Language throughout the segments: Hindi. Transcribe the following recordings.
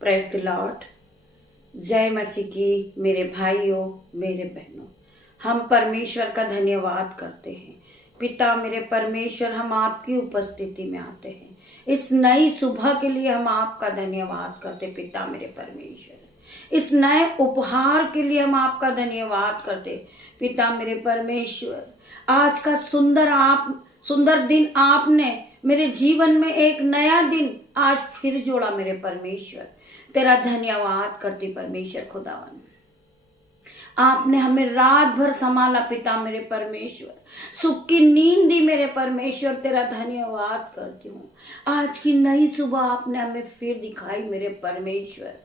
Praise the Lord. जय मसीह की। मेरे भाइयों, मेरे बहनों, हम परमेश्वर का धन्यवाद करते हैं। पिता मेरे परमेश्वर, हम आपकी उपस्थिति में आते हैं। इस नई सुबह के लिए हम आपका धन्यवाद करते। पिता मेरे परमेश्वर, इस नए उपहार के लिए हम आपका धन्यवाद करते। पिता मेरे परमेश्वर, आज का सुंदर दिन आपने मेरे जीवन में एक नया दिन आज फिर जोड़ा। मेरे परमेश्वर, तेरा धन्यवाद करती परमेश्वर खुदावन। आपने हमें रात भर संभाला। पिता मेरे परमेश्वर, सुख की नींद दी। मेरे परमेश्वर, तेरा धन्यवाद करती हूँ। आज की नई सुबह आपने हमें फिर दिखाई। मेरे परमेश्वर,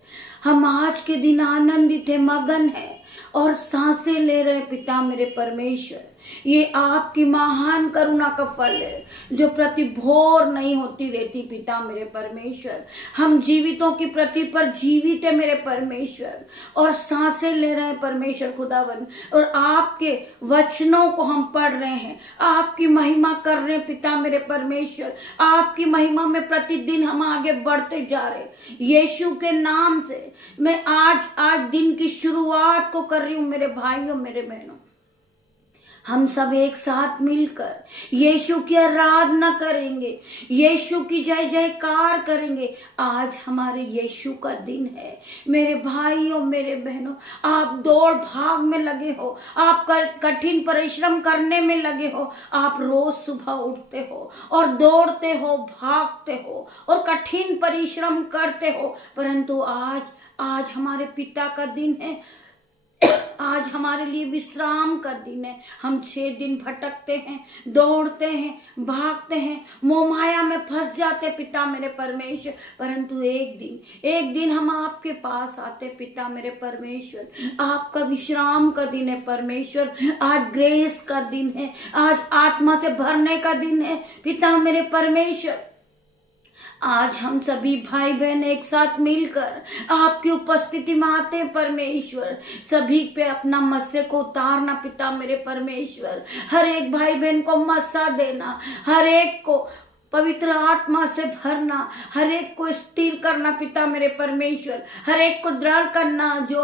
हम आज के दिन आनंदित है, मगन है और सांसें ले रहे। पिता मेरे परमेश्वर, ये आपकी महान करुणा का फल है जो प्रति भोर नहीं होती रहती। पिता मेरे परमेश्वर, हम जीवितों की प्रति पर जीवित है मेरे परमेश्वर, और सांसें ले रहे हैं परमेश्वर खुदावन, और आपके वचनों को हम पढ़ रहे हैं, आपकी महिमा कर रहे हैं। पिता मेरे परमेश्वर, आपकी महिमा में प्रतिदिन हम आगे बढ़ते जा रहे। यीशु के नाम से मैं आज दिन की शुरुआत को कर रही हूँ। मेरे भाइयों, मेरे बहनों, हम सब एक साथ मिलकर यीशु की आराधना करेंगे, यीशु की जय जयकार करेंगे। आज हमारे यीशु का दिन है। मेरे भाइयों, मेरे बहनों, आप दौड़ भाग में लगे हो, आप कठिन परिश्रम करने में लगे हो। आप रोज सुबह उठते हो और दौड़ते हो, भागते हो और कठिन परिश्रम करते हो, परंतु आज हमारे पिता का दिन है। आज हमारे लिए विश्राम का दिन है। हम 6 दिन भटकते हैं, दौड़ते हैं, भागते हैं, मोह माया में फंस जाते पिता मेरे परमेश्वर, परंतु एक दिन हम आपके पास आते। पिता मेरे परमेश्वर, आपका विश्राम का दिन है परमेश्वर। आज ग्रेस का दिन है, आज आत्मा से भरने का दिन है। पिता मेरे परमेश्वर, आज हम सभी भाई बहन एक साथ मिलकर आपकी उपस्थिति में आते हैं परमेश्वर। सभी पे अपना मस्से को उतारना पिता मेरे परमेश्वर। हर एक भाई बहन को मस्सा देना, हर एक को पवित्र आत्मा से भरना, हर एक को स्थिर करना पिता मेरे परमेश्वर। हर एक को दृढ़ करना जो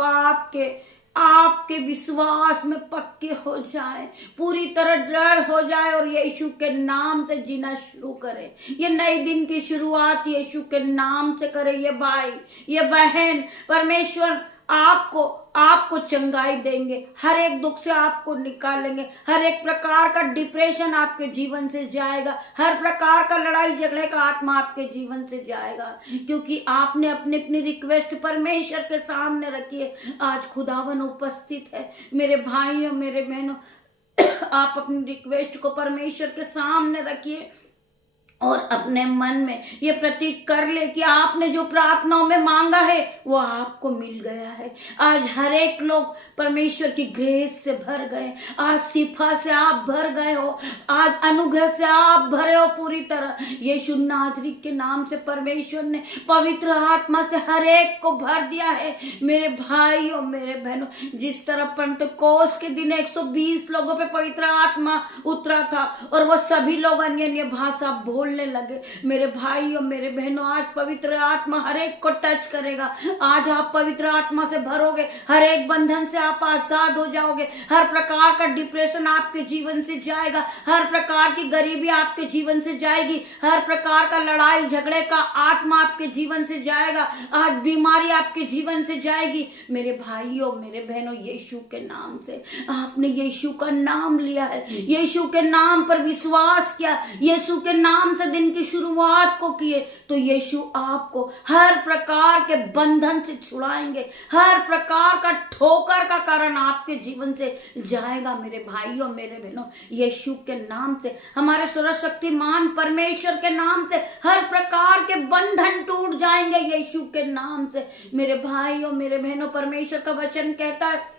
आपके विश्वास में पक्के हो जाए, पूरी तरह दृढ़ हो जाए और यीशु के नाम से जीना शुरू करे। ये नए दिन की शुरुआत यीशु के नाम से करे। ये भाई, ये बहन परमेश्वर आपको चंगाई देंगे, हर एक दुख से आपको निकालेंगे। हर एक प्रकार का डिप्रेशन आपके जीवन से जाएगा, हर प्रकार का लड़ाई झगड़े का आत्मा आपके जीवन से जाएगा, क्योंकि आपने अपनी रिक्वेस्ट परमेश्वर के सामने रखी है। आज खुदावन उपस्थित है। मेरे भाइयों, मेरे बहनों, आप अपनी रिक्वेस्ट को परमेश्वर के सामने रखिए और अपने मन में ये प्रतीक कर ले कि आपने जो प्रार्थनाओं में मांगा है वो आपको मिल गया है। आज हर एक लोग परमेश्वर की ग्रेस से भर गए। आज सिफा से आप भर गए हो, आज अनुग्रह से आप भरे हो पूरी तरह। यीशु नासरी के नाम से परमेश्वर ने पवित्र आत्मा से हर एक को भर दिया है। मेरे भाइयों, मेरे बहनों, जिस तरह पंतकोस के दिन 120 लोगों पे पवित्र आत्मा उतरा था और वो सभी लोग अन्य भाषा बोलने लगे, मेरे भाइयों, मेरे बहनों, आज पवित्र आत्मा हर एक को टच करेगा। आज आप पवित्र आत्मा से भरोगे, हर एक बंधन से आप आजाद हो जाओगे। हर प्रकार का डिप्रेशन आपके जीवन से जाएगा, हर प्रकार की गरीबी आपके जीवन से जाएगी, हर प्रकार का लड़ाई झगड़े का आत्मा आपके जीवन से जाएगा। आज बीमारी आपके जीवन से जाएगी। मेरे भाइयों, मेरे बहनों, यीशु के नाम से आपने यीशु का नाम लिया है, यीशु के नाम पर विश्वास किया, यीशु के नाम से दिन की शुरुआत को किए, तो यीशु आपको हर प्रकार के बंधन से छुड़ाएंगे। हर प्रकार का ठोकर का कारण आपके जीवन से जाएगा। मेरे भाइयों, मेरे बहनों, यीशु के नाम से, हमारे सर्वशक्तिमान परमेश्वर के नाम से हर प्रकार के बंधन टूट जाएंगे यीशु के नाम से। मेरे भाइयों, मेरे बहनों, परमेश्वर का वचन कहता है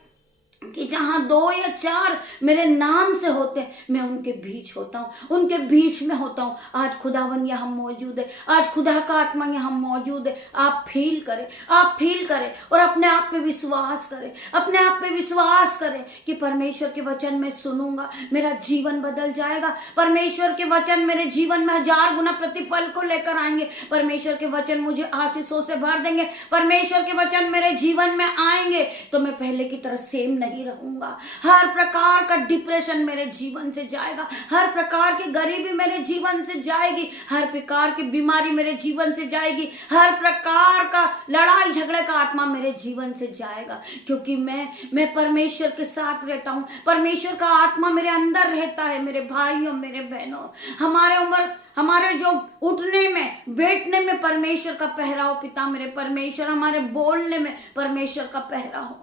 कि जहां 2 या 4 मेरे नाम से होते हैं, मैं उनके बीच होता हूँ, उनके बीच में होता हूँ। आज खुदावन यहाँ मौजूद है, आज खुदा का आत्मा यहाँ मौजूद है। आप फील करें, आप फील करें और अपने आप पे विश्वास करें, अपने आप पे विश्वास करें कि परमेश्वर के वचन में सुनूंगा, मेरा जीवन बदल जाएगा। परमेश्वर के वचन मेरे जीवन में 1000 गुना प्रतिफल को लेकर आएंगे। परमेश्वर के वचन मुझे आशीषों से भर देंगे। परमेश्वर के वचन मेरे जीवन में आएंगे तो मैं पहले की तरह सेम नहीं रहूंगा। हर प्रकार का डिप्रेशन मेरे जीवन से जाएगा, हर प्रकार की गरीबी मेरे जीवन से जाएगी, हर प्रकार की बीमारी मेरे जीवन से जाएगी, हर प्रकार का लड़ाई झगड़े का आत्मा मेरे जीवन से जाएगा। क्योंकि मैं परमेश्वर के साथ रहता हूं, परमेश्वर का आत्मा मेरे अंदर रहता है। मेरे भाइयों, मेरे बहनों, हमारे जो उठने में बैठने में परमेश्वर का पहराव पिता मेरे परमेश्वर, हमारे बोलने में परमेश्वर का पहराव।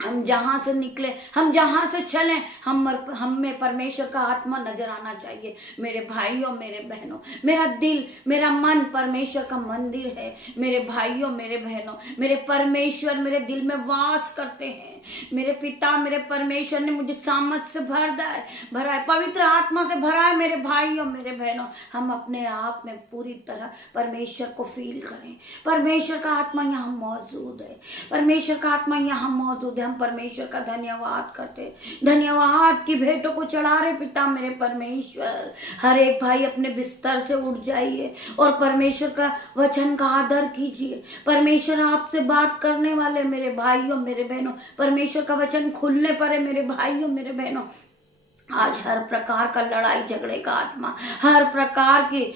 हम जहां से निकले, हम जहां से चलें, हम में परमेश्वर का आत्मा नजर आना चाहिए। मेरे भाइयों, मेरे बहनों, मेरा दिल, मेरा मन परमेश्वर का मंदिर है। मेरे भाइयों, मेरे बहनों, मेरे परमेश्वर मेरे दिल में वास करते हैं। मेरे पिता, मेरे परमेश्वर ने मुझे सामर्थ से भरा है, पवित्र आत्मा से भरा है। मेरे भाइयों, मेरे बहनों, हम अपने आप में पूरी तरह परमेश्वर को फील करें। परमेश्वर का आत्मा यहाँ मौजूद है, परमेश्वर का आत्मा यहाँ मौजूद है। हम परमेश्वर का धन्यवाद करते, धन्यवाद की भेंटों को चढ़ा रहे पिता मेरे परमेश्वर। हर एक भाई अपने बिस्तर से उठ जाइए और परमेश्वर का वचन का आदर कीजिए। परमेश्वर आपसे बात करने वाले मेरे भाइयों, मेरे बहनों, परमेश्वर का वचन खुलने पर है मेरे भाइयों, मेरे बहनों। आज हर प्रकार का लड़ाई झगड़े का आत्मा, हर प्रकार की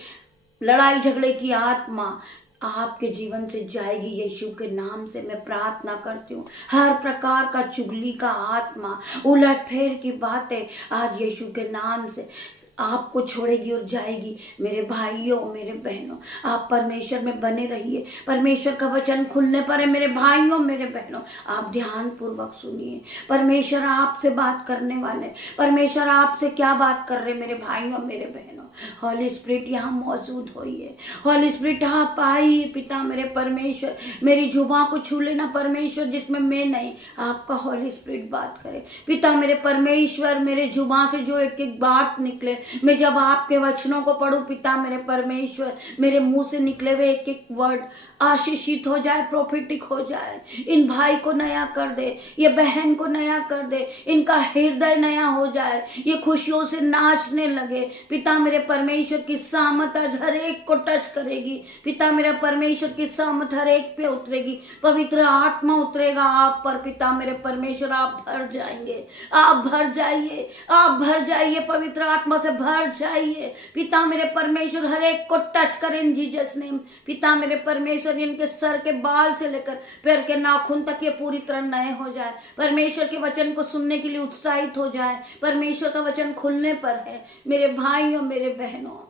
लड़ाई झगड़े की आत्मा आपके जीवन से जाएगी। यीशु के नाम से मैं प्रार्थना करती हूँ। हर प्रकार का चुगली का आत्मा, उलट फेर की बातें आज यीशु के नाम से आपको छोड़ेगी और जाएगी। मेरे भाइयों, मेरे बहनों, आप परमेश्वर में बने रहिए। परमेश्वर का वचन खुलने पर है मेरे भाइयों, मेरे बहनों। आप ध्यान पूर्वक सुनिए, परमेश्वर आपसे बात करने वाले। परमेश्वर आपसे क्या बात कर रहे मेरे भाइयों, मेरे बहनों। हॉली स्पिरिट यहाँ मौजूद होइए। हॉली स्पिरिट आप आइए पिता मेरे परमेश्वर। मेरी जुबान को छू लेना परमेश्वर, जिसमें मैं नहीं, आपका हॉली स्पिरिट बात करे पिता मेरे परमेश्वर। मेरे जुबान से जो एक एक बात निकले, मैं जब आपके वचनों को पढ़ूं पिता मेरे परमेश्वर, मेरे मुंह से निकले हुए एक एक वर्ड आशीषित हो जाए, प्रोफिटिक हो जाए। इन भाई को नया कर दे, ये बहन को नया कर दे, इनका हृदय नया हो जाए, ये खुशियों से नाचने लगे। पिता मेरे परमेश्वर की सामत आज हर एक को टच करेगी। पिता मेरा परमेश्वर की सामत हर एक पे उतरेगी। पवित्र आत्मा उतरेगा आप पर पिता मेरे परमेश्वर। आप भर जाएंगे, आप भर जाइए, आप भर जाइए, पवित्र आत्मा से भर जाइए। पिता मेरे परमेश्वर हर एक को टच करें इन जीसस नेम। पिता मेरे परमेश्वर इनके सर के बाल से लेकर पैर के नाखून तक ये पूरी तरह नए हो जाए। परमेश्वर के वचन को सुनने के लिए उत्साहित हो जाए। परमेश्वर का वचन खुलने पर है मेरे भाइयों, मेरे बहनों।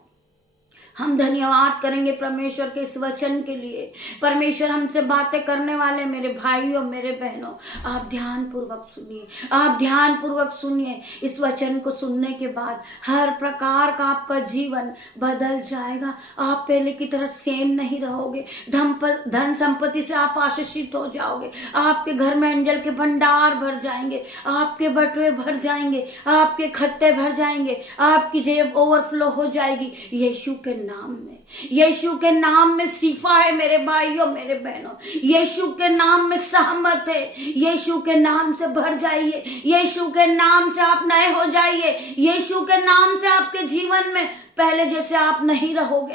हम धन्यवाद करेंगे परमेश्वर के इस वचन के लिए। परमेश्वर हमसे बातें करने वाले मेरे भाइयों, मेरे बहनों, आप ध्यान पूर्वक सुनिए, आप ध्यान पूर्वक सुनिए। इस वचन को सुनने के बाद हर प्रकार का आपका जीवन बदल जाएगा। आप पहले की तरह सेम नहीं रहोगे। धन संपत्ति से आप आशीषित हो जाओगे। आपके घर में एंजल के भंडार भर जाएंगे, आपके बटुए भर जाएंगे, आपके खत्ते भर जाएंगे, आपकी जेब ओवरफ्लो हो जाएगी। यीशु के नाम में, यीशु के नाम में शिफा है मेरे भाइयों, मेरे बहनों। यीशु के नाम में सहमत है। यीशु के नाम से भर जाइए, यीशु के नाम से आप नए हो जाइए। यीशु के नाम से आपके जीवन में पहले जैसे आप नहीं रहोगे।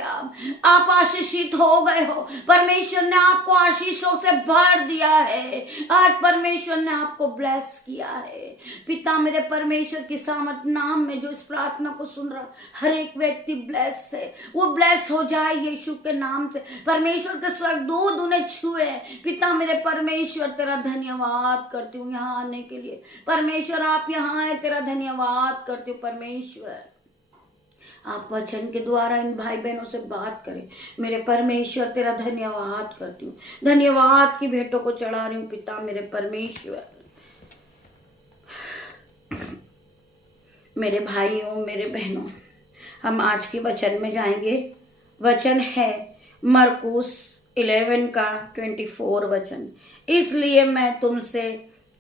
आप आशीषित हो गए हो। परमेश्वर ने आपको आशीषों से भर दिया है। आज परमेश्वर ने आपको ब्लेस किया है। पिता मेरे परमेश्वर की सामर्थ नाम में जो इस प्रार्थना को सुन रहा हर एक व्यक्ति ब्लेस है, वो ब्लेस हो जाए यीशु के नाम से। परमेश्वर के स्वर्गदूत उन्हें छुए। पिता मेरे परमेश्वर तेरा धन्यवाद करती हूँ यहाँ आने के लिए। परमेश्वर आप यहाँ आए, तेरा धन्यवाद करती हूँ परमेश्वर। आप वचन के द्वारा इन भाई बहनों से बात करें मेरे परमेश्वर, तेरा धन्यवाद करती हूँ। धन्यवाद की भेंटों को चढ़ा रही हूँ पिता मेरे परमेश्वर। मेरे भाइयों, मेरे बहनों, हम आज के वचन में जाएंगे। वचन है मरकुस 11 का 24 वचन। इसलिए मैं तुमसे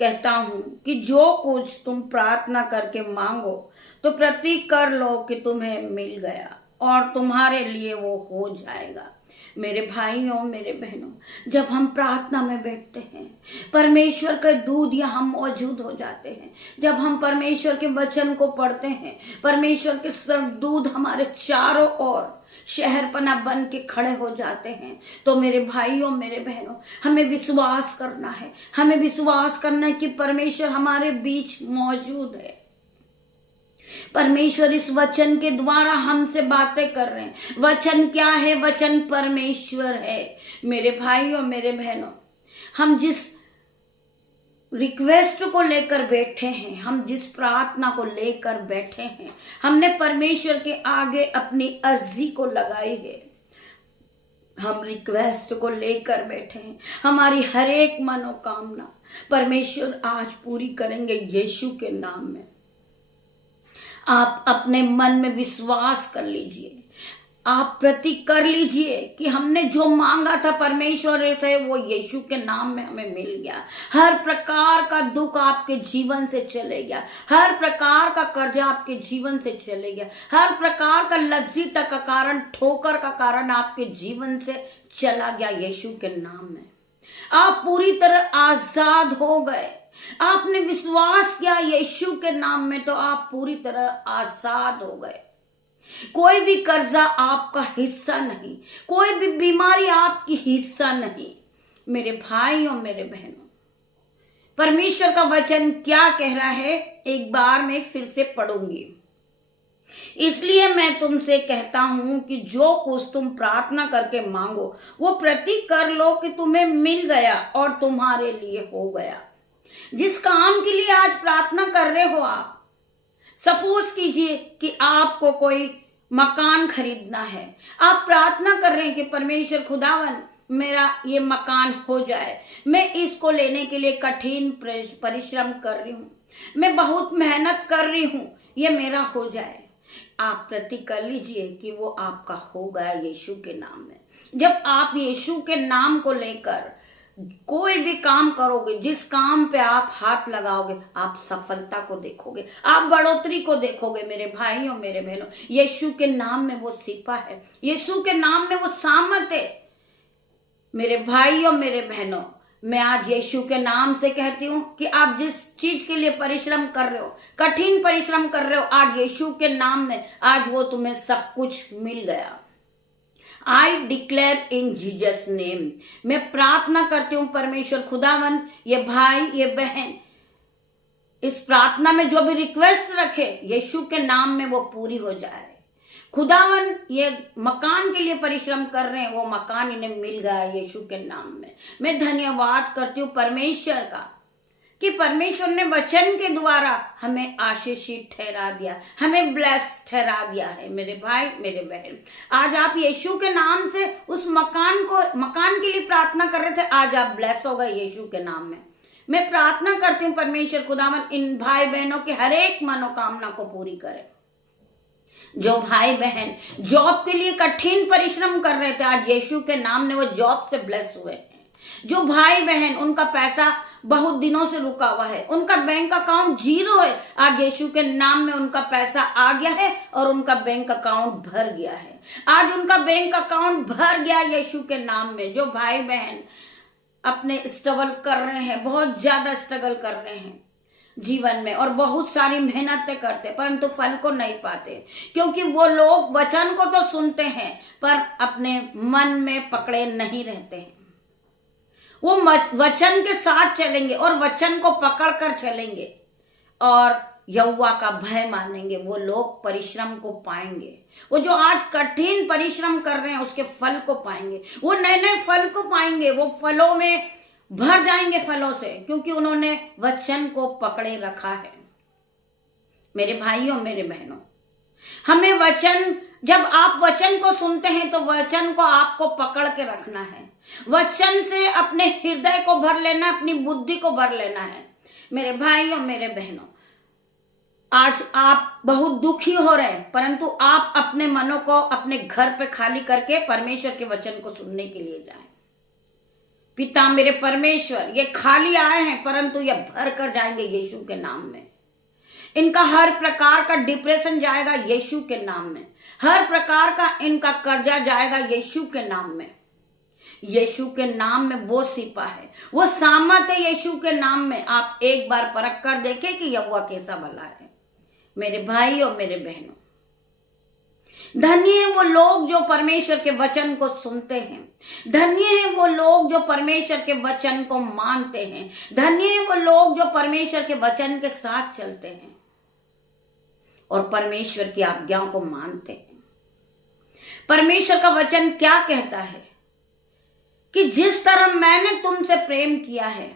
कहता हूं कि जो कुछ तुम प्रार्थना करके मांगो तो प्रतीक कर लो कि तुम्हें मिल गया और तुम्हारे लिए वो हो जाएगा। मेरे भाइयों, मेरे बहनों, जब हम प्रार्थना में बैठते हैं, परमेश्वर के दूध या हम मौजूद हो जाते हैं। जब हम परमेश्वर के वचन को पढ़ते हैं, परमेश्वर के दूध हमारे चारों ओर शहरपना बन के खड़े हो जाते हैं। तो मेरे भाइयों, मेरे बहनों, हमें विश्वास करना है, हमें विश्वास करना है कि परमेश्वर हमारे बीच मौजूद है। परमेश्वर इस वचन के द्वारा हमसे बातें कर रहे हैं। वचन क्या है? वचन परमेश्वर है। मेरे भाइयों, मेरे बहनों, हम जिस रिक्वेस्ट को लेकर बैठे हैं, हम जिस प्रार्थना को लेकर बैठे हैं, हमने परमेश्वर के आगे अपनी अर्जी को लगाई है। हम रिक्वेस्ट को लेकर बैठे हैं। हमारी हर एक मनोकामना परमेश्वर आज पूरी करेंगे यीशु के नाम में। आप अपने मन में विश्वास कर लीजिए, आप प्रतीक कर लीजिए कि हमने जो मांगा था परमेश्वर से वो यीशु के नाम में हमें मिल गया। हर प्रकार का दुख आपके जीवन से चले गया, हर प्रकार का कर्जा आपके जीवन से चले गया, हर प्रकार का लज्जित का कारण, ठोकर का कारण आपके जीवन से चला गया यीशु के नाम में। आप पूरी तरह आजाद हो गए। आपने विश्वास किया यीशु के नाम में तो आप पूरी तरह आजाद हो गए। कोई भी कर्जा आपका हिस्सा नहीं, कोई भी बीमारी आपकी हिस्सा नहीं। मेरे भाइयों, मेरे बहनों, परमेश्वर का वचन क्या कह रहा है एक बार मैं फिर से पढ़ूंगी। इसलिए मैं तुमसे कहता हूं कि जो कुछ तुम प्रार्थना करके मांगो वो प्रतीक कर लो कि तुम्हें मिल गया और तुम्हारे लिए हो गया। जिस काम के लिए आज प्रार्थना कर रहे हो आप, सपोज कीजिए कि आपको कोई मकान खरीदना है। आप प्रार्थना कर रहे हैं कि परमेश्वर खुदावन मेरा ये मकान हो जाए। मैं इसको लेने के लिए कठिन परिश्रम कर रही हूँ, मैं बहुत मेहनत कर रही हूँ, ये मेरा हो जाए। आप प्रतीक कर लीजिए कि वो आपका हो गया यीशु के नाम में। जब आप यीशु के नाम को लेकर कोई भी काम करोगे, जिस काम पे आप हाथ लगाओगे, आप सफलता को देखोगे, आप बढ़ोतरी को देखोगे। मेरे भाइयों, मेरे बहनों, यीशु के नाम में वो सिपा है, यीशु के नाम में वो सामत है। मेरे भाइयों, मेरे बहनों, मैं आज यीशु के नाम से कहती हूँ कि आप जिस चीज के लिए परिश्रम कर रहे हो, कठिन परिश्रम कर रहे हो, आज यीशु के नाम में आज वो तुम्हें सब कुछ मिल गया। I declare in Jesus name. मैं प्रार्थना करती हूँ परमेश्वर खुदावन, ये भाई, ये बहन इस प्रार्थना में जो भी रिक्वेस्ट रखे यीशु के नाम में वो पूरी हो जाए। खुदावन ये मकान के लिए परिश्रम कर रहे हैं, वो मकान इन्हें मिल गया यीशु के नाम में। मैं धन्यवाद करती हूँ परमेश्वर का कि परमेश्वर ने वचन के द्वारा हमें आशीषित ठहरा दिया, हमें ब्लेस ठहरा दिया है। मेरे भाई, मेरे बहन, आज आप यीशु के नाम से उस मकान के लिए प्रार्थना कर रहे थे, आज आप ब्लेस हो गए यीशु के नाम में। मैं प्रार्थना करती हूँ परमेश्वर खुदावन इन भाई बहनों की हर एक मनोकामना को पूरी करे। जो भाई बहन जॉब के लिए कठिन परिश्रम कर रहे थे, आज यीशु के नाम ने वो जॉब से ब्लेस हुए हैं। जो भाई बहन उनका पैसा बहुत दिनों से रुका हुआ है, उनका बैंक अकाउंट 0 है, आज यीशु के नाम में उनका पैसा आ गया है और उनका बैंक अकाउंट भर गया है। आज उनका बैंक अकाउंट भर गया यीशु के नाम में। जो भाई बहन अपने स्ट्रगल कर रहे हैं, बहुत ज्यादा स्ट्रगल कर रहे हैं जीवन में और बहुत सारी मेहनतें करते परंतु फल को नहीं पाते, क्योंकि वो लोग वचन को तो सुनते हैं पर अपने मन में पकड़े नहीं रहते हैं। वो वचन के साथ चलेंगे और वचन को पकड़ कर चलेंगे और यहोवा का भय मानेंगे, वो लोग परिश्रम को पाएंगे। वो जो आज कठिन परिश्रम कर रहे हैं उसके फल को पाएंगे, वो नए नए फल को पाएंगे, वो फलों में भर जाएंगे फलों से, क्योंकि उन्होंने वचन को पकड़े रखा है। मेरे भाइयों, मेरे बहनों, हमें वचन, जब आप वचन को सुनते हैं तो वचन को आपको पकड़ के रखना है, वचन से अपने हृदय को भर लेना, अपनी बुद्धि को भर लेना है। मेरे भाइयों, मेरे बहनों, आज आप बहुत दुखी हो रहे हैं परंतु आप अपने मनों को अपने घर पे खाली करके परमेश्वर के वचन को सुनने के लिए जाएं। पिता मेरे परमेश्वर, ये खाली आए हैं परंतु ये भर कर जाएंगे यीशु के नाम में। इनका हर प्रकार का डिप्रेशन जाएगा यीशु के नाम में। हर प्रकार का इनका कर्जा जाएगा यीशु के नाम में। यीशु के नाम में वो सिपा है, वो सामत है यीशु के नाम में। आप एक बार परख कर देखें कि यहोवा कैसा भला है। मेरे भाई और मेरे बहनों, धन्य है वो लोग जो परमेश्वर के वचन को सुनते हैं। धन्य है वो लोग जो परमेश्वर के वचन को मानते हैं। धन्य है वो लोग जो परमेश्वर के वचन के साथ चलते हैं और परमेश्वर की आज्ञाओं को मानते हैं। परमेश्वर का वचन क्या कहता है कि जिस तरह मैंने तुमसे प्रेम किया है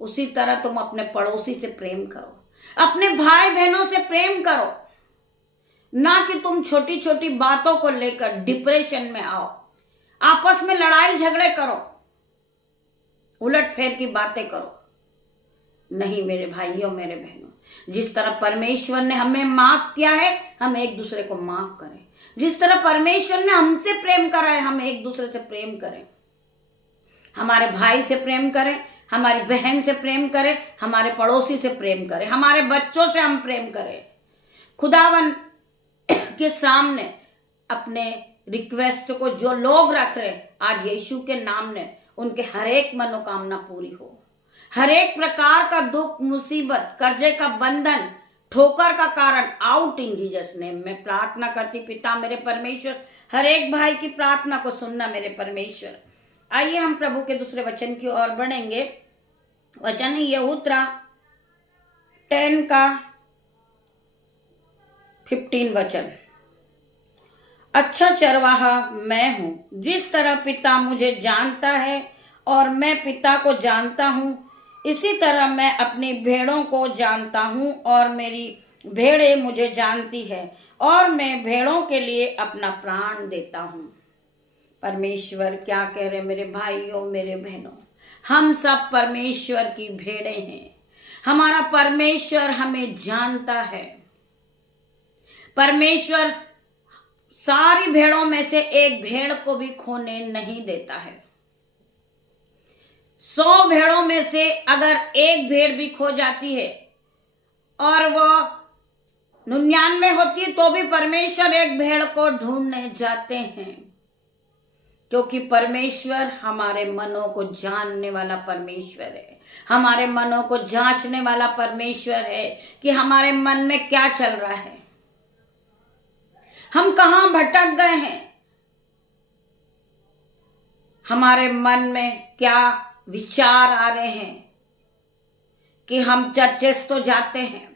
उसी तरह तुम अपने पड़ोसी से प्रेम करो, अपने भाई बहनों से प्रेम करो। ना कि तुम छोटी छोटी बातों को लेकर डिप्रेशन में आओ, आपस में लड़ाई झगड़े करो, उलट फेर की बातें करो। नहीं मेरे भाइयों मेरे बहनों, जिस तरह परमेश्वर ने हमें माफ किया है हम एक दूसरे को माफ करें। जिस तरह परमेश्वर ने हमसे प्रेम करा है हम एक दूसरे से प्रेम करें। हमारे भाई से प्रेम करें, हमारी बहन से प्रेम करें, हमारे पड़ोसी से प्रेम करें, हमारे बच्चों से हम प्रेम करें। खुदावन के सामने अपने रिक्वेस्ट को जो लोग रख रहे आज यीशु के नाम ने उनके हर एक मनोकामना पूरी हो। हर एक प्रकार का दुख, मुसीबत, कर्जे का बंधन, ठोकर का कारण आउट इन जीसस नेम। मैं प्रार्थना करती पिता मेरे परमेश्वर, हर एक भाई की प्रार्थना को सुनना मेरे परमेश्वर। आइए हम प्रभु के दूसरे वचन की ओर बढ़ेंगे। वचन है यहूत्रा 10 का 15 वचन। अच्छा चरवाहा मैं हूं, जिस तरह पिता मुझे जानता है और मैं पिता को जानता हूं, इसी तरह मैं अपनी भेड़ों को जानता हूं और मेरी भेड़ें मुझे जानती है और मैं भेड़ों के लिए अपना प्राण देता हूं। परमेश्वर क्या कह रहे मेरे भाइयों मेरे बहनों, हम सब परमेश्वर की भेड़ें हैं। हमारा परमेश्वर हमें जानता है। परमेश्वर सारी भेड़ों में से एक भेड़ को भी खोने नहीं देता है। 100 भेड़ों में से अगर एक भेड़ भी खो जाती है और वो 99 होती है तो भी परमेश्वर एक भेड़ को ढूंढने जाते हैं, क्योंकि परमेश्वर हमारे मनों को जानने वाला परमेश्वर है। हमारे मनों को जांचने वाला परमेश्वर है कि हमारे मन में क्या चल रहा है, हम कहां भटक गए हैं, हमारे मन में क्या विचार आ रहे हैं। कि हम चर्चेस तो जाते हैं,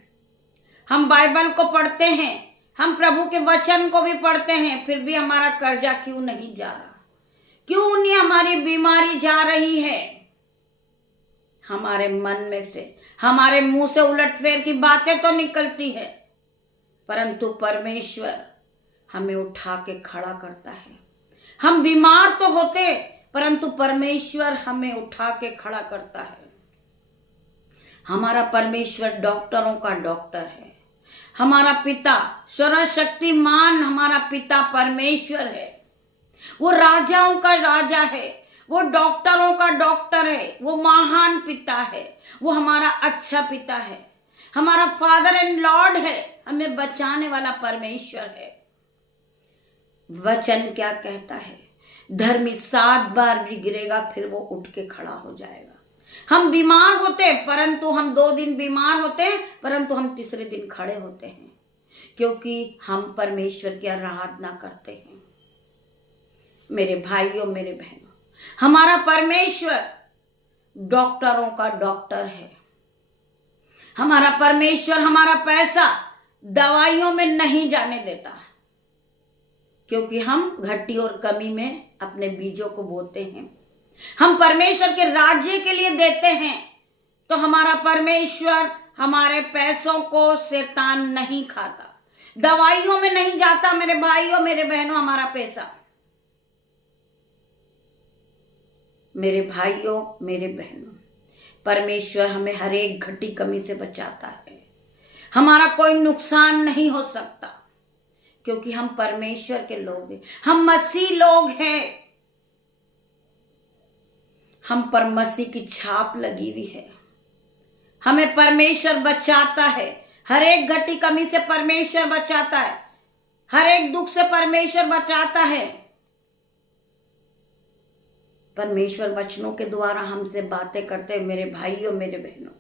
हम बाइबल को पढ़ते हैं, हम प्रभु के वचन को भी पढ़ते हैं, फिर भी हमारा कर्जा क्यों नहीं जा रहा, क्यों नहीं हमारी बीमारी जा रही है। हमारे मन में से, हमारे मुंह से उलटफेर की बातें तो निकलती है, परंतु परमेश्वर हमें उठा के खड़ा करता है। हम बीमार तो होते परंतु परमेश्वर हमें उठा के खड़ा करता है। हमारा परमेश्वर डॉक्टरों का डॉक्टर है। हमारा पिता सर्वशक्तिमान, हमारा पिता परमेश्वर है। वो राजाओं का राजा है, वो डॉक्टरों का डॉक्टर है, वो महान पिता है, वो हमारा अच्छा पिता है, हमारा फादर एंड लॉर्ड है, हमें बचाने वाला परमेश्वर है। वचन क्या कहता है, धर्मी 7 बार भी गिरेगा फिर वो उठ के खड़ा हो जाएगा। हम बीमार होते परंतु हम 2 दिन बीमार होते परंतु हम तीसरे दिन खड़े होते हैं, क्योंकि हम परमेश्वर की आराधना करते हैं। मेरे भाइयों मेरे बहनों, हमारा परमेश्वर डॉक्टरों का डॉक्टर है। हमारा परमेश्वर हमारा पैसा दवाइयों में नहीं जाने देता, क्योंकि हम घटी और कमी में अपने बीजों को बोते हैं। हम परमेश्वर के राज्य के लिए देते हैं, तो हमारा परमेश्वर हमारे पैसों को शैतान नहीं खाता, दवाइयों में नहीं जाता। मेरे भाइयों मेरे बहनों, हमारा पैसा, मेरे भाइयों मेरे बहनों, परमेश्वर हमें हर एक घटी कमी से बचाता है। हमारा कोई नुकसान नहीं हो सकता, क्योंकि हम परमेश्वर के लोग हैं, हम मसीह लोग हैं। हम पर मसीह की छाप लगी हुई है। हमें परमेश्वर बचाता है, हर एक घटी कमी से परमेश्वर बचाता है, हर एक दुख से परमेश्वर बचाता है। परमेश्वर वचनों के द्वारा हमसे बातें करते हैं मेरे भाइयों मेरे बहनों।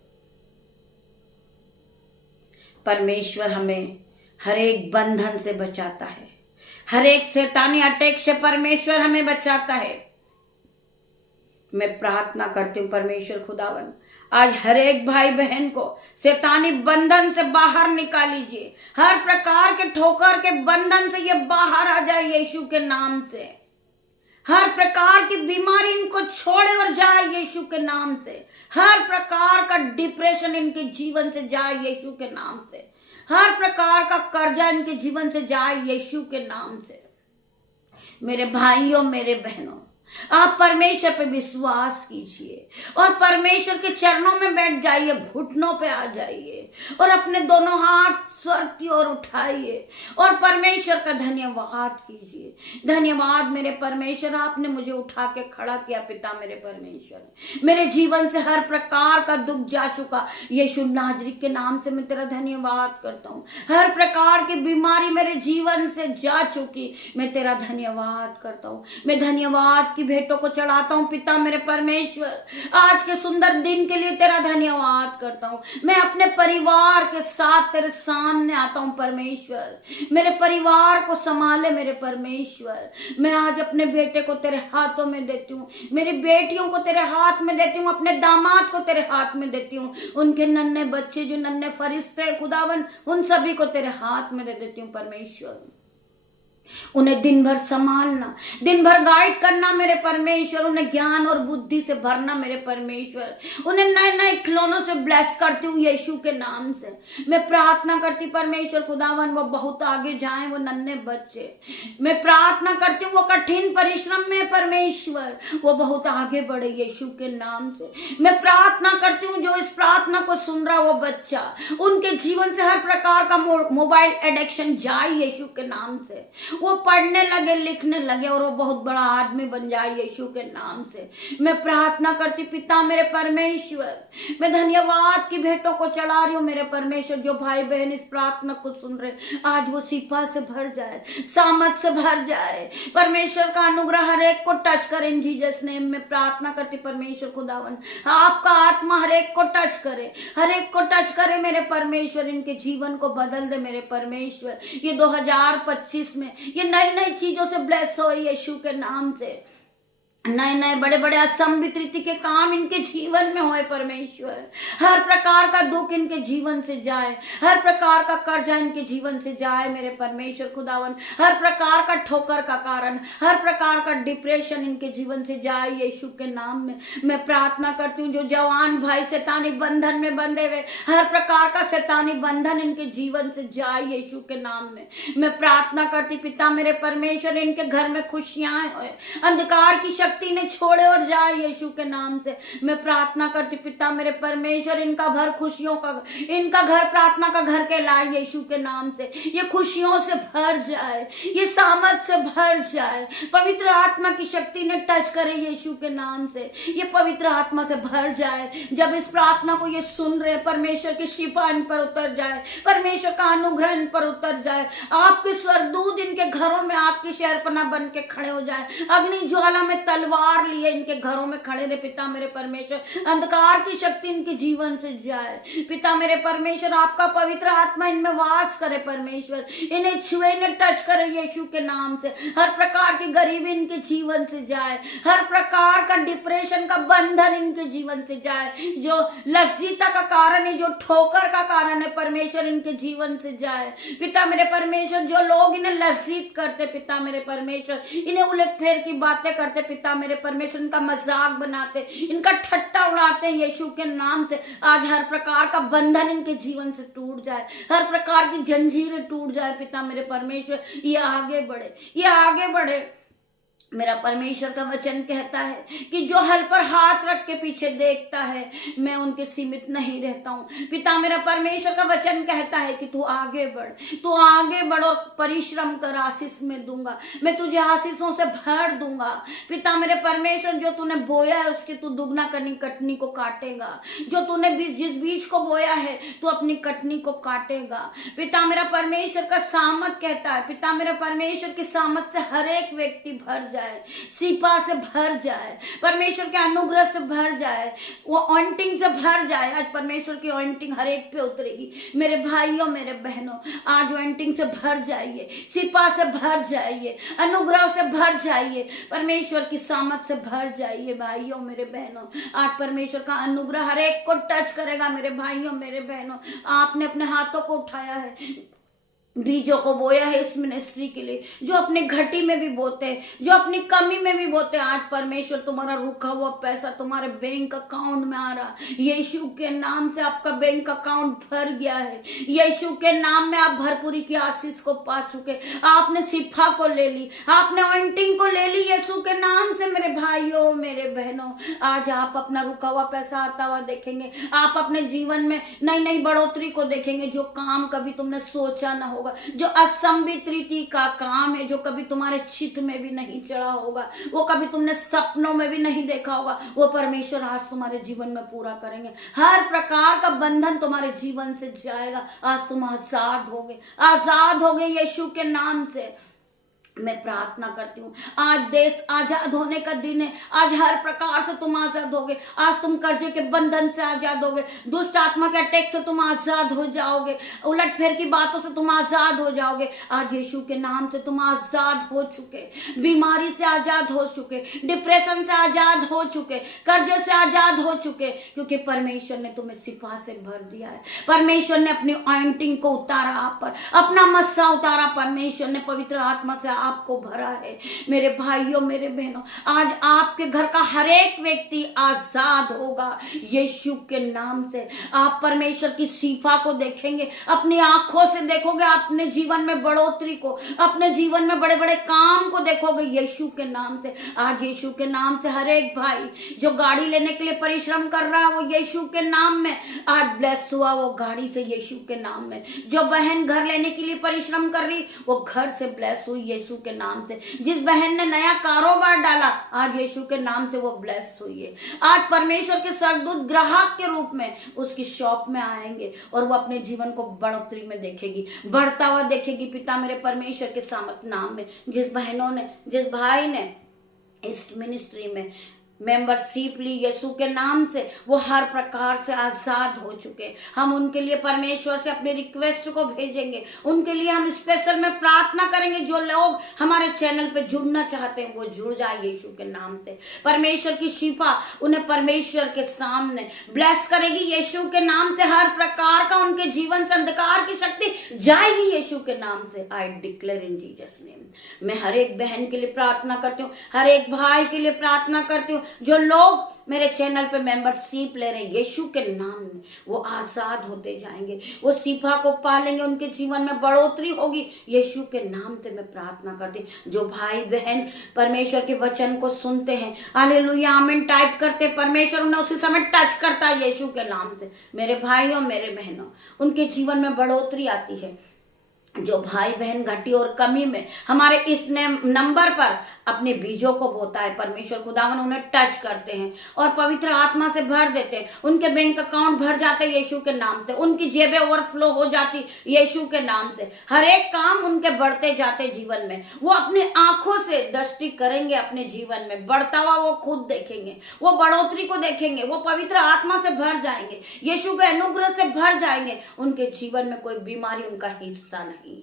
परमेश्वर हमें हर एक बंधन से बचाता है, हर एक शैतानी अटैक से परमेश्वर हमें बचाता है। मैं प्रार्थना करती हूँ परमेश्वर खुदावन आज हर एक भाई बहन को शैतानी बंधन से बाहर निकाल लीजिए। हर प्रकार के ठोकर के बंधन से ये बाहर आ जाए यीशु के नाम से। हर प्रकार की बीमारी इनको छोड़े और जाए यीशु के नाम से। हर प्रकार का डिप्रेशन इनके जीवन से जाए यीशु के नाम से। हर प्रकार का कर्जा इनके जीवन से जाए यीशु के नाम से। मेरे भाइयों मेरे बहनों, आप परमेश्वर पे विश्वास कीजिए और परमेश्वर के चरणों में बैठ जाइए, घुटनों पे आ जाइए और अपने दोनों हाथ स्वर्ग की ओर उठाइए और परमेश्वर का धन्यवाद कीजिए। धन्यवाद मेरे परमेश्वर, आपने मुझे उठा के खड़ा किया। पिता मेरे परमेश्वर, मेरे जीवन से हर प्रकार का दुख जा चुका, यीशु नाजरी के नाम से मैं तेरा धन्यवाद करता हूँ। हर प्रकार की बीमारी मेरे जीवन से जा चुकी, मैं तेरा धन्यवाद करता हूँ। मैं धन्यवाद की भेंटों को चढ़ाता हूँ पिता मेरे परमेश्वर। आज के सुंदर दिन के लिए तेरा धन्यवाद करता हूँ। मैं अपने परिवार के साथ तेरे सामने आता हूँ परमेश्वर। मेरे परिवार को संभाले मेरे परमेश्वर। मैं आज अपने बेटे को तेरे हाथों में देती हूँ, मेरी बेटियों को तेरे हाथ में देती हूँ, अपने दामाद को तेरे हाथ में देती हूँ। उनके नन्हे बच्चे जो नन्हे फरिश्ते खुदावन, उन सभी को तेरे हाथ में दे देती हूँ परमेश्वर। उन्हें दिन भर संभालना, दिन भर गाइड करना मेरे परमेश्वर। उन्हें ज्ञान और बुद्धि से भरना मेरे परमेश्वर। उन्हें नए नए खिलौनों से ब्लेस करती हूँ यीशु के नाम से। मैं प्रार्थना करती परमेश्वर खुदावन वो बहुत आगे जाएं, वो नन्हे बच्चे। मैं प्रार्थना करती हूँ वो कठिन परिश्रम में परमेश्वर वो बहुत आगे बढ़े यीशु के नाम से। मैं प्रार्थना करती हूँ जो इस प्रार्थना को सुन रहा वो बच्चा, उनके जीवन से हर प्रकार का मोबाइल एडिक्शन जाए यीशु के नाम से। वो पढ़ने लगे, लिखने लगे और वो बहुत बड़ा आदमी बन जाए यीशु के नाम से। मैं प्रार्थना करती पिता मेरे परमेश्वर। मैं धन्यवाद की भेंटों को चढ़ा रही हूँ मेरे परमेश्वर। जो भाई बहन इस प्रार्थना को सुन रहे, आज वो शिफा से भर जाए, सामर्थ से भर जाए। परमेश्वर का अनुग्रह हर एक को टच करे इन जीसस नेम में प्रार्थना करती परमेश्वर खुदावन। आपका आत्मा हर एक को टच करे, हर एक को टच करे मेरे परमेश्वर। इनके जीवन को बदल दे मेरे परमेश्वर। ये 2025 में ये नई नई चीजों से ब्लेस हो यीशु के नाम से। नए नए बड़े बड़े असंभित रीति के काम इनके जीवन में होए परमेश्वर। हर प्रकार का दुख इनके जीवन से जाए, हर प्रकार का कर्जा इनके जीवन से जाए मेरे परमेश्वर खुदावन। हर प्रकार का ठोकर का कारण, हर प्रकार का डिप्रेशन इनके जीवन से जाए यीशु के नाम में। मैं प्रार्थना करती हूँ जो जवान भाई शैतानी बंधन में बंधे हुए, हर प्रकार का शैतानी बंधन इनके जीवन से जाए यीशु के नाम में। मैं प्रार्थना करती पिता मेरे परमेश्वर इनके घर में खुशियां होए, अंधकार की शक्ति ने छोड़े और जाए यीशु के नाम से। मैं प्रार्थना करती पिता मेरे परमेश्वर इनका घर खुशियों का, इनका घर प्रार्थना का घर कहलाए यीशु के नाम से। ये खुशियों से भर जाए, ये सामर्थ से भर जाए। पवित्र आत्मा की शक्ति ने टच करे यीशु के नाम से। ये पवित्र आत्मा से भर जाए। जब इस प्रार्थना को ये सुन रहे परमेश्वर की शिफा इन पर उतर जाए, परमेश्वर का अनुग्रह इन पर उतर जाए। आपके स्वर्गदूत इनके घरों में आपकी शहरपना बन के खड़े हो जाए। अग्नि ज्वाला में तलवार लिए इनके घरों में खड़े रहे पिता मेरे परमेश्वर। अंधकार की शक्ति इनके जीवन से जाए पिता मेरे परमेश्वर। आपका पवित्र आत्मा इनमें वास करे परमेश्वर। इन्हें छुए, इन्हें टच करे यीशु के नाम से। हर प्रकार की गरीबी इनके जीवन से जाए, हर प्रकार का डिप्रेशन का बंधन इनके जीवन से जाए। जो लज्जिता का कारण है, जो ठोकर का कारण है परमेश्वर इनके जीवन से जाए पिता मेरे परमेश्वर। जो लोग इन्हें लज्जित करते पिता मेरे परमेश्वर, इन्हें उलट फेर की बातें करते पिता मेरे परमेश्वर, इनका मजाक बनाते, इनका ठट्टा उड़ाते यीशु के नाम से, आज हर प्रकार का बंधन इनके जीवन से टूट जाए, हर प्रकार की जंजीरें टूट जाए पिता मेरे परमेश्वर। ये आगे बढ़े, ये आगे बढ़े। मेरा परमेश्वर का वचन कहता है कि जो हल पर हाथ रख के पीछे देखता है, मैं उनके सीमित नहीं रहता हूँ। पिता मेरा परमेश्वर का वचन कहता है कि तू आगे बढ़, तू आगे बढ़ और परिश्रम कर, आशीष में दूंगा, मैं तुझे आशीषों से भर दूंगा। पिता मेरे परमेश्वर, जो तूने बोया है उसकी तू दुगना करनी कटनी को काटेगा। जो तूने जिस बीज को बोया है तू अपनी कटनी को काटेगा। पिता मेरा परमेश्वर का सामत कहता है, पिता मेरा परमेश्वर की सामत से हर एक व्यक्ति भर जाए, सीपा से भर जाए, परमेश्वर के अनुग्रह से भर जाए, वो ऑइंटिंग से भर जाए। आज परमेश्वर की ऑइंटिंग हर एक पे उतरेगी। मेरे भाइयों मेरे बहनों, आज ऑइंटिंग से भर जाइए, सीपा से भर जाइए, अनुग्रह से भर जाइए, परमेश्वर की सामत से भर जाइए। भाइयों मेरे बहनों, आज परमेश्वर का अनुग्रह हर एक को टच करेगा। मेरे भाइयों मेरे बहनों, आपने अपने हाथों को उठाया है, बीजों को बोया है इस मिनिस्ट्री के लिए, जो अपनी घटी में भी बोते हैं, जो अपनी कमी में भी बोते हैं। आज परमेश्वर तुम्हारा रुका हुआ पैसा तुम्हारे बैंक अकाउंट में आ रहा, यीशु के नाम से आपका बैंक अकाउंट भर गया है। यीशु के नाम में आप भरपूरी की आशीष को पा चुके। आपने सिफा को ले ली, आपने ऑइंटिंग को ले ली यीशु के नाम से। मेरे भाइयों मेरे बहनों, आज आप अपना रुका हुआ पैसा आता हुआ देखेंगे। आप अपने जीवन में नई नई बढ़ोतरी को देखेंगे। जो काम कभी तुमने सोचा ना होगा, जो असंभित रीति का काम है, जो कभी तुम्हारे चित्त में भी नहीं चढ़ा होगा, वो कभी तुमने सपनों में भी नहीं देखा होगा, वो परमेश्वर आज तुम्हारे जीवन में पूरा करेंगे। हर प्रकार का बंधन तुम्हारे जीवन से जाएगा। आज तुम आजाद होगे, आजाद होगे यीशु के नाम से। मैं प्रार्थना करती हूँ, आज देश आजाद होने का दिन है। आज हर प्रकार से तुम आजाद होगे। आज तुम कर्जे के बंधन से आजाद होगे, दुष्ट आत्मा के अटैक से तुम आजाद हो जाओगे, उलट फेर की बातों से तुम आजाद हो जाओगे। आज यीशु के नाम से तुम आजाद हो चुके, बीमारी से आजाद हो चुके, डिप्रेशन से आजाद हो चुके, कर्जे से आजाद हो चुके, क्योंकि परमेश्वर ने तुम्हें सिफा से भर दिया है। परमेश्वर ने अपनी ऑइंटिंग को उतारा आप पर, अपना मस्सा उतारा। परमेश्वर ने पवित्र आत्मा से आपको भरा है। मेरे भाइयों मेरे बहनों, आज आपके घर का हर एक व्यक्ति आजाद होगा यीशु के नाम से। आप परमेश्वर की सिफा को देखेंगे, अपनी आंखों से देखोगे, अपने जीवन में बढ़ोतरी को, अपने जीवन में बड़े बड़े काम को देखोगे यीशु के नाम से। आज यीशु के नाम से हर एक भाई जो गाड़ी लेने के लिए परिश्रम कर रहा है, वो यीशु के नाम में आज ब्लेस हुआ, वो गाड़ी से यीशु के नाम में। जो बहन घर लेने के लिए परिश्रम कर रही, वो घर से ब्लेस हुई यीशु के नाम से। जिस बहन ने नया कारोबार डाला, आज यीशु के नाम से वो ब्लेस हुई है। आज परमेश्वर के स्वर्गदूत ग्राहक के रूप में उसकी शॉप में आएंगे और वो अपने जीवन को बढ़ोतरी में देखेगी, बढ़ता हुआ देखेगी। पिता मेरे परमेश्वर के सामर्थ नाम में जिस बहनों ने, जिस भाई ने इस मिनिस्ट्री में मेंबरशिप ली यीशु के नाम से, वो हर प्रकार से आजाद हो चुके। हम उनके लिए परमेश्वर से अपने रिक्वेस्ट को भेजेंगे, उनके लिए हम स्पेशल में प्रार्थना करेंगे। जो लोग हमारे चैनल पे जुड़ना चाहते हैं वो जुड़ जाए यीशु के नाम से। परमेश्वर की शिफा उन्हें परमेश्वर के सामने ब्लेस करेगी यीशु के नाम से। हर प्रकार का उनके जीवन से अंधकार की शक्ति जाएगी यीशु के नाम से। I declare in Jesus name. मैं हर एक बहन के लिए प्रार्थना करती हूँ, हर एक भाई के लिए प्रार्थना करती हूँ। जो लोग मेरे चैनल पे मेंबरशिप ले रहे हैं यीशु के नाम में, वो आजाद होते जाएंगे, वो सिफा को पालेंगे, उनके जीवन में बढ़ोतरी होगी यीशु के नाम से। मैं प्रार्थना करती हूँ जो भाई बहन परमेश्वर के वचन को सुनते हैं, हालेलुया आमीन टाइप करते, परमेश्वर उन्हें उसी समय टच करता है यीशु के नाम से। मेरे भाइयों मेरे बहनों, उनके जीवन में बढ़ोतरी आती है। जो भाई बहन घटी और कमी में हमारे इस नंबर पर अपने बीजों को बोता है, परमेश्वर खुदावन उन्हें टच करते हैं और पवित्र आत्मा से भर देते हैं। उनके बैंक अकाउंट भर जाते हैं यीशु के नाम से, उनकी जेबें ओवरफ्लो हो जाती यीशु के नाम से। हर एक काम उनके बढ़ते जाते जीवन में, वो अपनी आंखों से दृष्टि करेंगे, अपने जीवन में बढ़ता हुआ वो खुद देखेंगे, वो बढ़ोतरी को देखेंगे, वो पवित्र आत्मा से भर जाएंगे, यीशु के अनुग्रह से भर जाएंगे। उनके जीवन में कोई बीमारी उनका हिस्सा नहीं,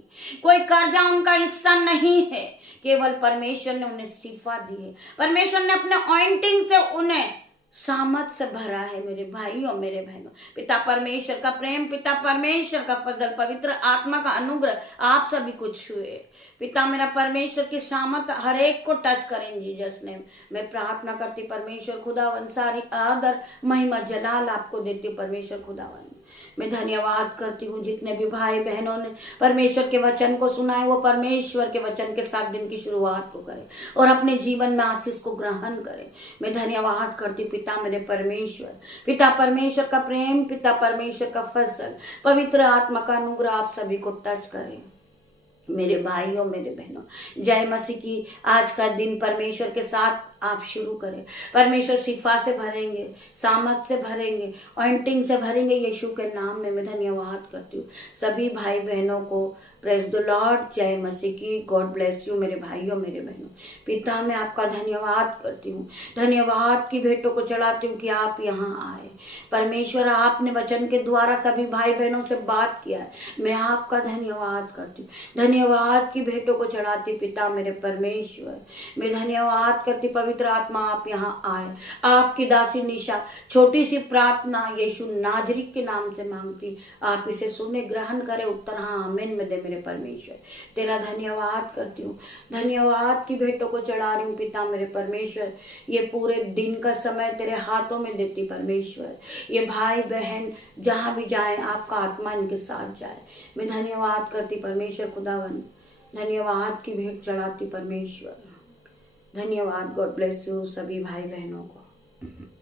कोई कर्जा उनका हिस्सा नहीं है। केवल परमेश्वर ने उन्हें शिफा दी है, परमेश्वर ने अपने ऑइंटिंग से उन्हें सामर्थ से भरा है। मेरे भाइयों मेरे बहनों, पिता परमेश्वर का प्रेम, पिता परमेश्वर का फजल, पवित्र आत्मा का अनुग्रह आप सभी को छुए। पिता मेरा परमेश्वर की सामर्थ हर एक को टच करें जीसस नेम। मैं प्रार्थना करती परमेश्वर खुदावन, सारी आदर महिमा जलाल आपको देती हूँ परमेश्वर खुदावन। मैं धन्यवाद करती हूँ जितने भी भाई बहनों ने परमेश्वर के वचन को सुना है, वो परमेश्वर के वचन के साथ दिन की शुरुआत को करें और अपने जीवन में आशीष को ग्रहण करें। मैं धन्यवाद करती पिता मेरे परमेश्वर, पिता परमेश्वर का प्रेम, पिता परमेश्वर का फजल, पवित्र आत्मा का अनुग्रह आप सभी को टच करें। मेरे भाइयों मेरे बहनों, जय मसीह की। आज का दिन परमेश्वर के साथ आप शुरू करें। परमेश्वर शिफा से भरेंगे, सामर्थ से भरेंगे, ऑइंटिंग से भरेंगे। यीशु के नाम में मैं धन्यवाद करती हूँ सभी भाई बहनों को। प्रेज द लॉर्ड, जय मसीह की। गॉड ब्लेस यू मेरे भाइयों मेरे बहनों। पिता मैं आपका धन्यवाद करती हूँ, धन्यवाद की भेंटों को चढ़ाती हूँ कि आप यहाँ आए। परमेश्वर आपने वचन के द्वारा सभी भाई बहनों से बात किया है, मैं आपका धन्यवाद करती हूँ। धन्यवाद की भेंटों को चढ़ाती पिता मेरे परमेश्वर। मैं धन्यवाद करती पवित्र आत्मा आप यहाँ आए। आपकी दासी निशा छोटी सी प्रार्थना यीशु नाजरी के नाम से मांगती, आप इसे सुने, ग्रहण करें, उत्तर हाँ आमीन में दे मेरे परमेश्वर। तेरा धन्यवाद करती हूँ, धन्यवाद की भेंटों को चढ़ा रही हूँ पिता मेरे परमेश्वर। ये पूरे दिन का समय तेरे हाथों में देती परमेश्वर। ये भाई बहन जहाँ भी जाए आपका आत्मा इनके साथ जाए। मैं धन्यवाद करती परमेश्वर खुदावन, धन्यवाद की भेंट चढ़ाती परमेश्वर। धन्यवाद। गॉड ब्लेस यू सभी भाई बहनों को।